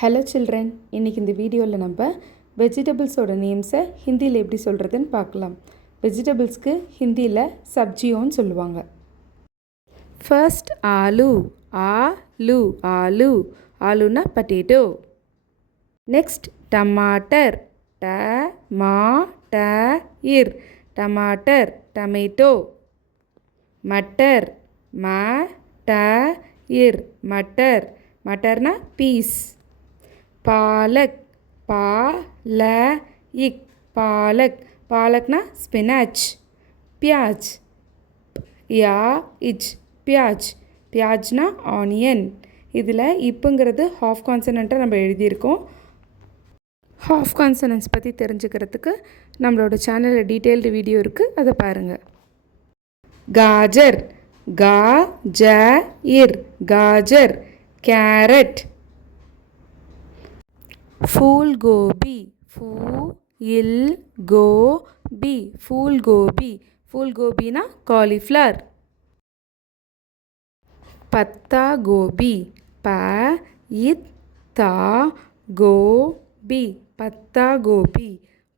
Hello children, இன்றைக்கி இந்த வீடியோவில் நம்ம வெஜிடபிள்ஸோட நேம்ஸை ஹிந்தியில் எப்படி சொல்கிறதுன்னு பார்க்கலாம். வெஜிடபிள்ஸ்க்கு ஹிந்தியில் சப்ஜியோன்னு சொல்லுவாங்க. ஃபர்ஸ்ட் ஆலு, ஆலு ஆலு ஆலுனா பட்டேட்டோ. நெக்ஸ்ட் டமாட்டர், டமாட்டர் டமாட்டர் டமேட்டோ. மட்டர், மட்டர் மட்டர் மட்டர்னா பீஸ். பாலக், பாலக் பாலக் பாலக்னா ஸ்பினாச். பியாஜ், பியாஜ் பியாஜ்னா ஆனியன். இதில் இப்போங்கிறது ஹாஃப் கான்சனண்ட்டாக நம்ம எழுதியிருக்கோம். ஹாஃப் கான்சனன்ட்ஸ் பற்றி தெரிஞ்சுக்கிறதுக்கு நம்மளோட சேனலில் டீட்டெயில்டு வீடியோ இருக்குது, அதை பாருங்கள். காஜர், காஜர் கேரட். फूलगोभी, फूलगोभी ना कॉलीफ्लावर. पत्ता गोभी,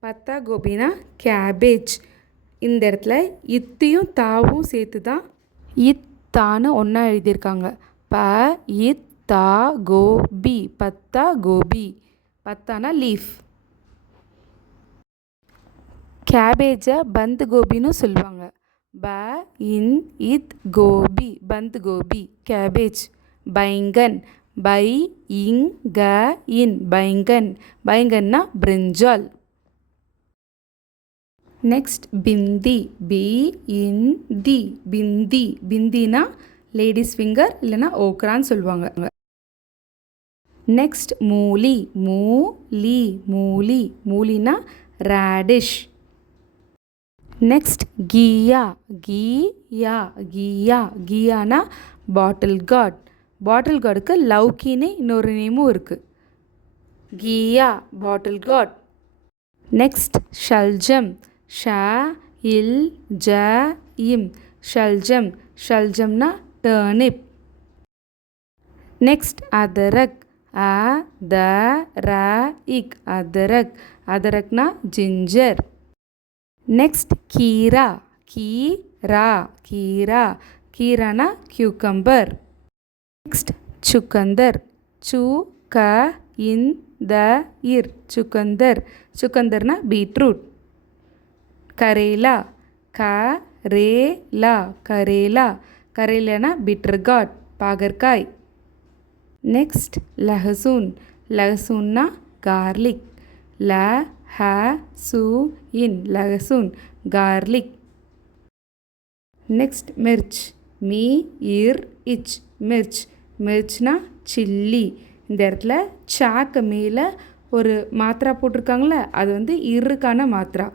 पत्ता गोभी ना कैबेज. இந்த இடத்துல இத்தையும் தாவும் சேர்த்து தான் இத்தான்னு ஒன்றா எழுதியிருக்காங்க. பத்தா கோபி, பத்தா கோபி. பத்தானா லீஃப். கேபேஜை பந்த் கோபின்னு சொல்லுவாங்க. கோபி, பந்த் கோபி கேபேஜ். பைங்கன், பைங்கன் பைங்கன்னா பிரிஞ்சால். நெக்ஸ்ட் பிந்தி, பிந்தினா லேடிஸ் ஃபிங்கர் இல்லைனா ஓக்ரான்னு சொல்லுவாங்க. நெக்ஸ்ட் மூலி, மூலினா ரேடிஷ். நெக்ஸ்ட் கியா, கியானா பாட்டில் கார்ட். பாட்டில் கார்டுக்கு லவ்கின்னு இன்னொரு நேமும் இருக்குது. கியா பாட்டில் கார்ட். நெக்ஸ்ட் ஷல்ஜம், ஷல்ஜம்னா டர்னிப். நெக்ஸ்ட் அதரக், அதரக்னா ஜிஞ்சர். நெக்ஸ்ட் கீரா, கீரானா கியூக்கம்பர். நெக்ஸ்ட் சுக்கந்தர், சுக்கந்தர்னா பீட்ரூட். கரேலா, கரேலானா பிட்டர்காட், பாகற்காய். நெக்ஸ்ட் லஹசூன்னா கார்லிக். லஹசூன் கார்லிக். நெக்ஸ்ட் மிர்ச், மிர்ச்னா சில்லி. இந்த இடத்துல சாக்கு மேலே ஒரு மாத்திரா போட்டிருக்காங்களே, அது வந்து இருக்கான மாத்திரா.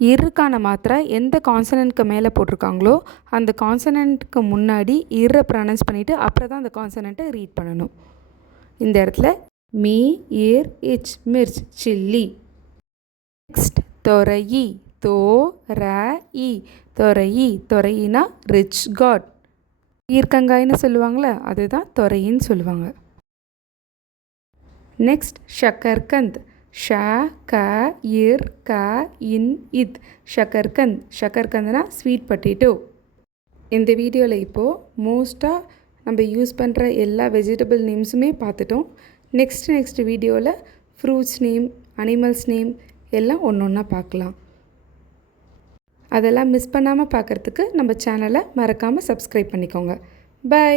இருக்கான மாத்திரை எந்த கான்சனன்ட்க்கு மேலே போட்டிருக்காங்களோ அந்த கான்சனன்ட்க்கு முன்னாடி ப்ரொனவுன்ஸ் பண்ணிவிட்டு அப்புறம் தான் அந்த கான்சனன்ட்டை ரீட் பண்ணணும். இந்த இடத்துல மிர்ச் சில்லி. நெக்ஸ்ட் தொரையி, தொரையினா ரிச் காட். ஈர்க்கங்காய்னு சொல்லுவாங்களே, அதுதான் தொரையின்னு சொல்லுவாங்க. நெக்ஸ்ட் ஷக்கர்கந்த், ஷக்கர்கந்த்னா ஸ்வீட் பொட்டேட்டோ. இந்த வீடியோவில் இப்போது மோஸ்ட்டாக நம்ம யூஸ் பண்ணுற எல்லா வெஜிடபிள் நேம்ஸுமே பார்த்துட்டோம். நெக்ஸ்ட் வீடியோவில் ஃப்ரூட்ஸ் நேம், அனிமல்ஸ் நேம் எல்லாம் ஒன்று ஒன்றா பார்க்கலாம். அதெல்லாம் மிஸ் பண்ணாமல் பார்க்குறதுக்கு நம்ம சேனலை மறக்காமல் சப்ஸ்கிரைப் பண்ணிக்கோங்க. பை.